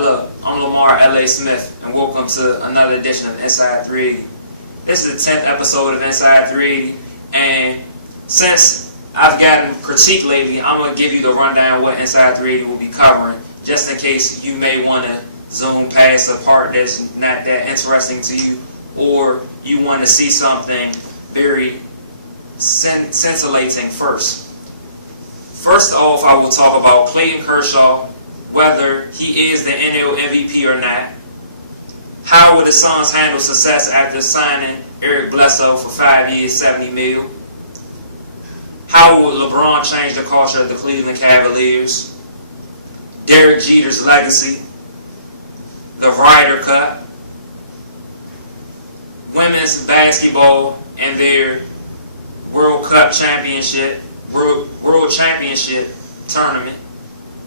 Hello, I'm Lamar L.A. Smith, and welcome to another edition of Inside 380. This is the 10th episode of Inside 380, and since I've gotten critique lately, I'm going to give you the rundown of what Inside 380 will be covering, just in case you may want to zoom past a part that's not that interesting to you, or you want to see something very scintillating first. First off, I will talk about Clayton Kershaw, whether he is the NL MVP or not. How will the Suns handle success after signing Eric Bledsoe for 5 years, $70 million? How will LeBron change the culture of the Cleveland Cavaliers? Derek Jeter's legacy, the Ryder Cup, women's basketball and their World Championship tournament.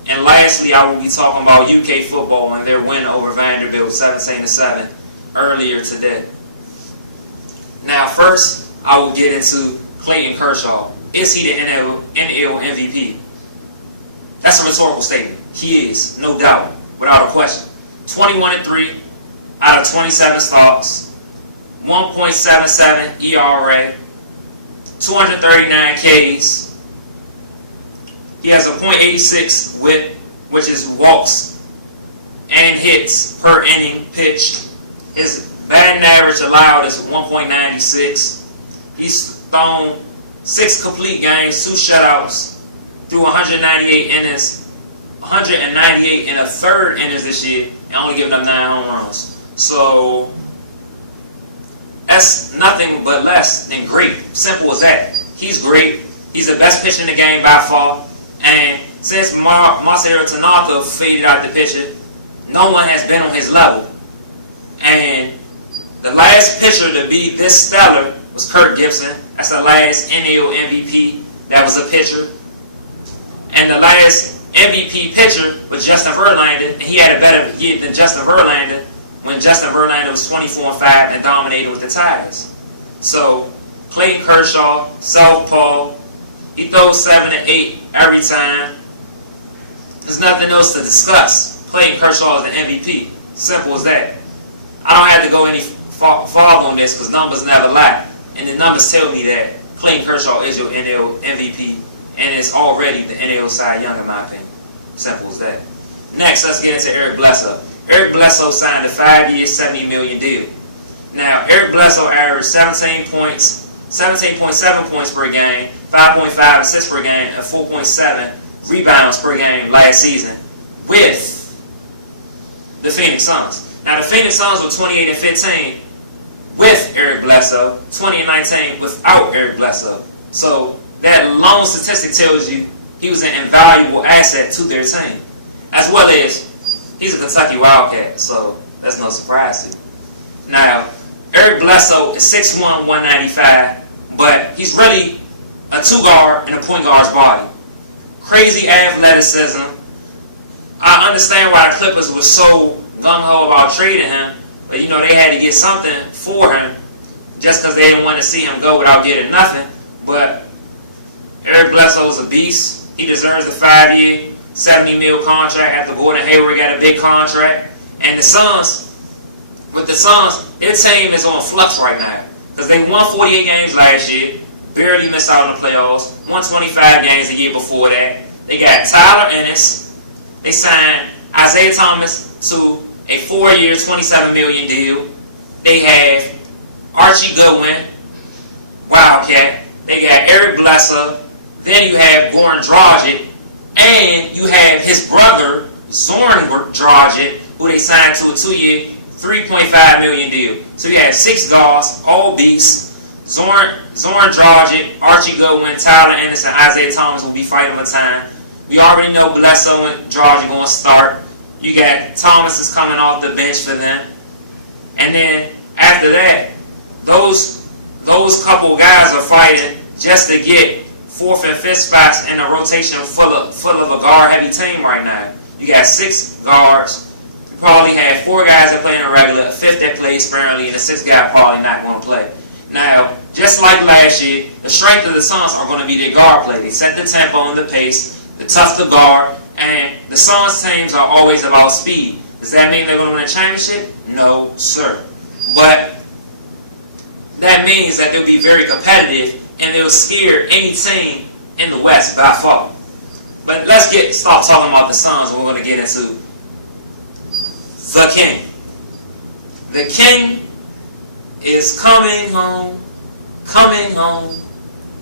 And lastly, I will be talking about UK football and their win over Vanderbilt 17-7 earlier today. Now first, I will get into Clayton Kershaw. Is he the NL MVP? That's a rhetorical statement. He is, no doubt, without a question. 21-3 out of 27 starts, 1.77 ERA, 239 Ks. He has a .86 whip, which is walks and hits per inning pitched. His batting average allowed is 1.96. He's thrown 6 complete games, 2 shutouts, through 198 innings, 198 in a third innings this year, and only giving up 9 home runs. So that's nothing but less than great. Simple as that. He's great. He's the best pitcher in the game by far. And since Masahiro Tanaka faded out the picture, no one has been on his level. And the last pitcher to be this stellar was Kirk Gibson. That's the last NL MVP that was a pitcher. And the last MVP pitcher was Justin Verlander, and he had a better year than Justin Verlander when Justin Verlander was 24-5 and dominated with the Tigers. So Clayton Kershaw, southpaw, he throws 7 to 8 every time. There's nothing else to discuss. Clayton Kershaw is the MVP. Simple as that. I don't have to go any far on this because numbers never lie. And the numbers tell me that Clayton Kershaw is your NL MVP, and it's already the NL Cy Young in my opinion. Simple as that. Next, let's get into Eric Bledsoe. Eric Bledsoe signed a 5-year, $70 million deal. Now, Eric Bledsoe averaged 17.7 points per game, 5.5 assists per game, and 4.7 rebounds per game last season with the Phoenix Suns. Now, the Phoenix Suns were 28-15 with Eric Bledsoe, 20-19 without Eric Bledsoe. So that lone statistic tells you he was an invaluable asset to their team, as well as he's a Kentucky Wildcat, so that's no surprise to you. Now, Eric Bledsoe is 6'1", 195, but he's really a 2-guard in a point guard's body. Crazy athleticism. I understand why the Clippers were so gung-ho about trading him, but they had to get something for him just because they didn't want to see him go without getting nothing. But Eric Bledsoe is a beast. He deserves a 5-year, $70 million contract after Gordon Hayward got a big contract. And the Suns, their team is on flux right now because they won 48 games last year, barely missed out on the playoffs, won 25 games the year before that. They got Tyler Ennis. They signed Isaiah Thomas to a 4-year, $27 million deal. They have Archie Goodwin, Wildcat. They got Eric Bledsoe. Then you have Goran Dragic. And you have his brother, Zoran Dragic, who they signed to a 2-year, $3.5 million deal. So you have 6 guards, all beasts. Zoran Dragic, Archie Goodwin, Tyler Ennis, and Isaiah Thomas will be fighting for time. We already know Bledsoe and Dragic going to start. You got Thomas is coming off the bench for them. And then after that, those couple guys are fighting just to get 4th and 5th spots in a rotation full of a guard-heavy team right now. You got 6 guards. You probably have 4 guys that play in a regular, a 5th that plays sparingly, and a 6th guy probably not going to play. Now, just like last year, the strength of the Suns are going to be their guard play. They set the tempo and the pace, the tough to guard, and the Suns teams are always about speed. Does that mean they're going to win a championship? No, sir. But that means that they'll be very competitive and they'll scare any team in the West by far. But let's start talking about the Suns, and we're going to get into the King. The King is coming home, coming home,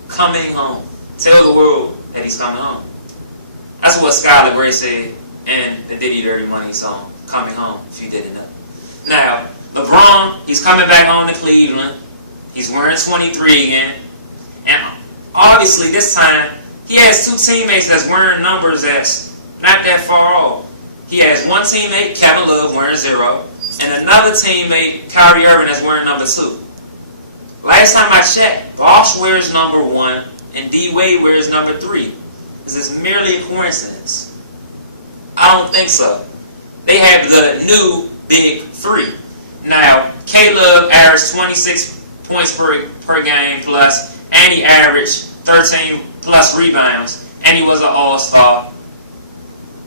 coming home. Tell the world that he's coming home. That's what Skylar Gray said in the Diddy Dirty Money song, Coming Home, if you didn't know. Now, LeBron, he's coming back home to Cleveland. He's wearing 23 again. And obviously this time, he has two teammates that's wearing numbers that's not that far off. He has one teammate, Kevin Love, wearing 0, and another teammate, Kyrie Irving, that's wearing number 2. Last time I checked, Bosh wears number 1, and D Wade wears number 3. Is this merely a coincidence? I don't think so. They have the new big 3. Now, Caleb averaged 26 points per game plus, and he averaged 13 plus rebounds, and he was an all-star,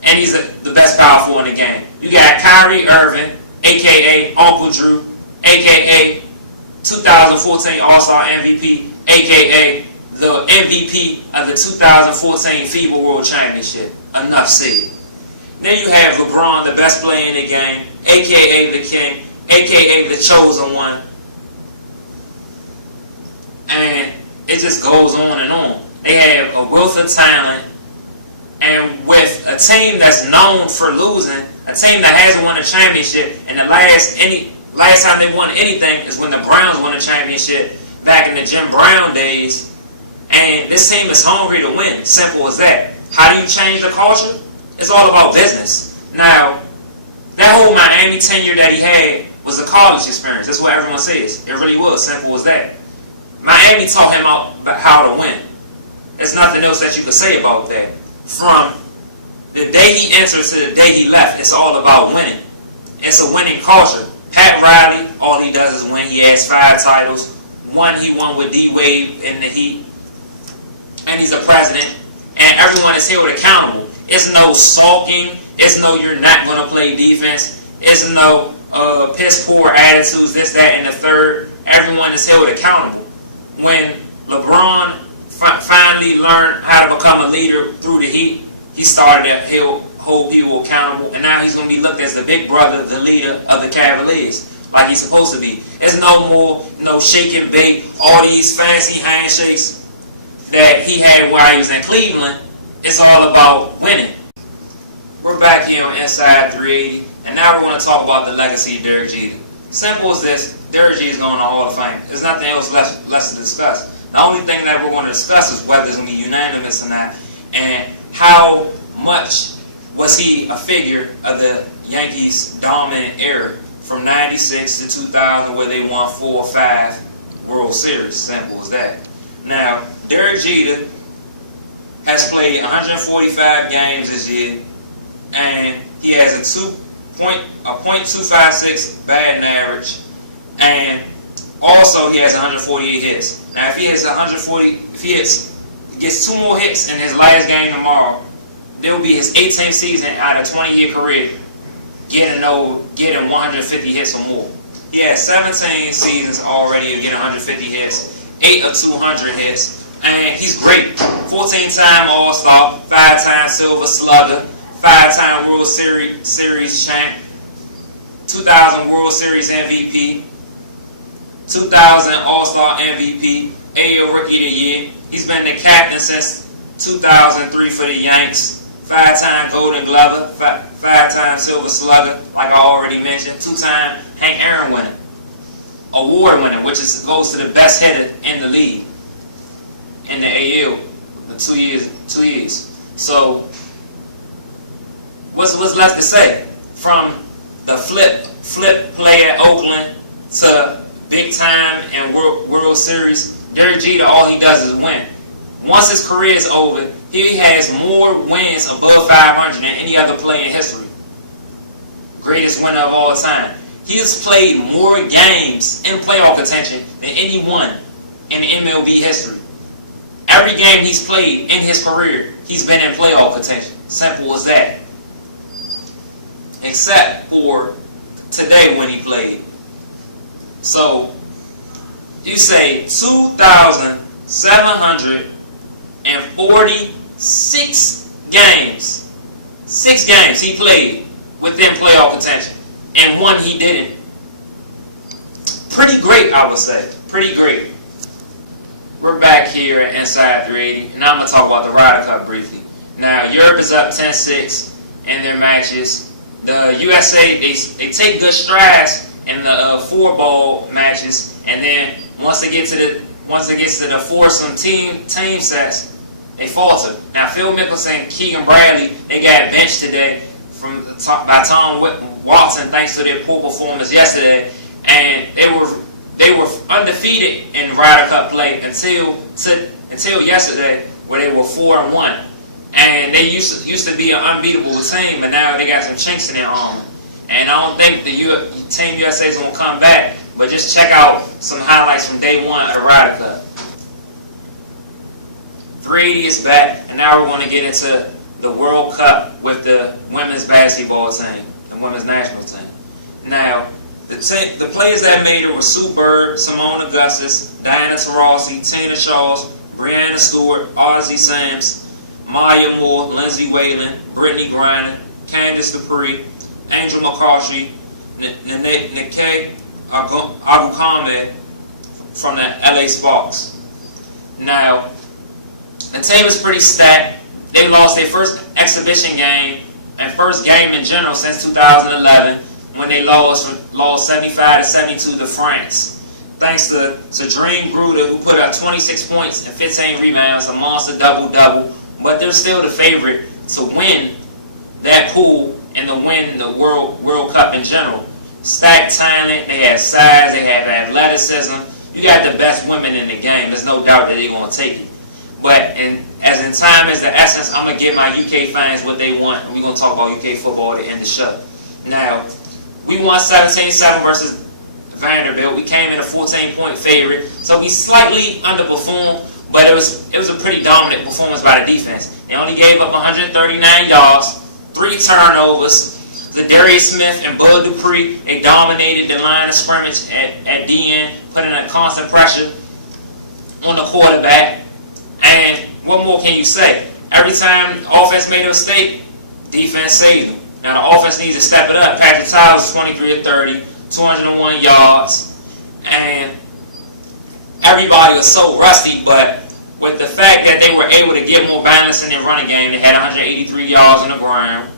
and he's the best power forward in the game. You got Kyrie Irving, a.k.a. Uncle Drew, a.k.a. 2014 All-Star MVP, a.k.a. the MVP of the 2014 FIBA World Championship. Enough said. Then you have LeBron, the best player in the game, a.k.a. the King, a.k.a. the Chosen One. And it just goes on and on. They have a wealth of talent, and with a team that's known for losing, a team that hasn't won a championship, and the last time they won anything is when the Browns won a championship back in the Jim Brown days. And this team is hungry to win. Simple as that. How do you change the culture? It's all about business. Now, that whole Miami tenure that he had was a college experience. That's what everyone says. It really was. Simple as that. Miami taught him how to win. There's nothing else that you can say about that. From the day he entered to the day he left, it's all about winning. It's a winning culture. Pat Riley, all he does is win. He has 5 titles. One he won with D Wade in the Heat. And he's a president. And everyone is held accountable. It's no sulking. It's no you're not going to play defense. It's no piss poor attitudes, this, that, and the third. Everyone is held accountable. When LeBron finally learned how to become a leader through the Heat, he started to hold people accountable, and now he's going to be looked as the big brother, the leader of the Cavaliers, like he's supposed to be. There's no more, shake and bake, all these fancy handshakes that he had while he was in Cleveland. It's all about winning. We're back here on Inside 380, and now we're going to talk about the legacy of Derek Jeter. Simple as this, Derek Jeter is going to the Hall of Fame. There's nothing else left to discuss. The only thing that we're going to discuss is whether it's going to be unanimous or not, and how much was he a figure of the Yankees' dominant era from 96 to 2000, where they won 4 or 5 World Series. Simple as that. Now, Derek Jeter has played 145 games this year, and he has a .256 batting average, and also he has 148 hits. Now, if he gets 2 more hits in his last game tomorrow, it'll be his 18th season out of 20-year career, getting 150 hits or more. He has 17 seasons already of getting 150 hits, 8 of 200 hits, and he's great. 14-time All-Star, 5-time Silver Slugger, 5-time World Series champ, 2000 World Series MVP, 2000 All-Star MVP, AL Rookie of the Year. He's been the captain since 2003 for the Yanks. 5-time Golden Glover, 5-time Silver Slugger, like I already mentioned. 2-time Hank Aaron winner, award winner, which goes to the best hitter in the league in the AL. The 2 years. So what's left to say? From the flip play at Oakland to big time and World Series, Derek Jeter, all he does is win. Once his career is over, he has more wins above 500 than any other player in history. Greatest winner of all time. He has played more games in playoff contention than anyone in MLB history. Every game he's played in his career, he's been in playoff contention. Simple as that. And except for today when he played. So you say 2,746 games. 6 games he played within playoff contention, and 1 he didn't. Pretty great, I would say. Pretty great. We're back here at Inside 380, and I'm going to talk about the Ryder Cup briefly. Now, Europe is up 10-6 in their matches. The USA, they take good strides in the 4-ball matches, and then once it gets to the foursome team sets, they falter. Now, Phil Mickelson and Keegan Bradley, they got benched today by Tom Watson thanks to their poor performance yesterday, and they were undefeated in Ryder Cup play until yesterday, where they were 4-1, and they used to be an unbeatable team, but now they got some chinks in their armor. And I don't think the Team USA is going to come back, but just check out some highlights from day 1 of the Ryder Cup. 380 is back, and now we're going to get into the World Cup with the women's basketball team and women's national team. Now, the players that made it were Sue Bird, Simone Augustus, Diana Taurasi, Tina Charles, Brianna Stewart, Ozzie Sams, Maya Moore, Lindsay Whalen, Brittany Griner, Candice Dupree, Angel McCarthy, Nike Abukhame from the LA Sparks. Now, the team is pretty stacked. They lost their first exhibition game and first game in general since 2011 when they lost 75-72 to France. Thanks to Dream Bruder, who put up 26 points and 15 rebounds, a monster double-double. But they're still the favorite to win that pool and to win the World Cup in general. Stacked talent, they have size, they have athleticism. You got the best women in the game. There's no doubt that they're going to take it. But as in time is the essence, I'm going to give my UK fans what they want. And we're going to talk about UK football at the end of the show. Now, we won 17-7 versus Vanderbilt. We came in a 14-point favorite. So we slightly underperformed, but it was a pretty dominant performance by the defense. They only gave up 139 yards, 3 turnovers. Darius Smith and Bud Dupree, they dominated the line of scrimmage at DN, putting a constant pressure on the quarterback. And what more can you say? Every time the offense made a mistake, defense saved them. Now the offense needs to step it up. Patrick Towers, 23 of 30, 201 yards, and everybody was so rusty. But with the fact that they were able to get more balance in their running game, they had 183 yards on the ground.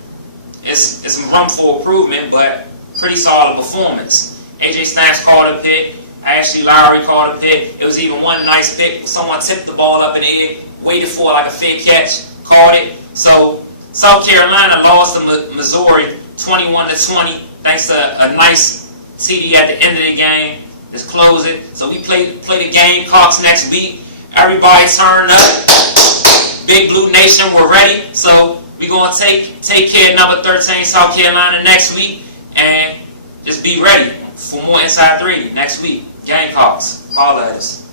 It's some room for improvement, but pretty solid performance. AJ Stamps caught a pick. Ashley Lowry caught a pick. It was even one nice pick. Someone tipped the ball up in the air, waited for it like a fake catch, caught it. So South Carolina lost to Missouri 21-20, thanks to a nice TD at the end of the game. Just close it. So we play the Gamecocks next week. Everybody turned up. Big Blue Nation, we're ready. So we're going to take care of number 13 South Carolina next week, and just be ready for more Inside 380 next week. Gamecocks, holla at us.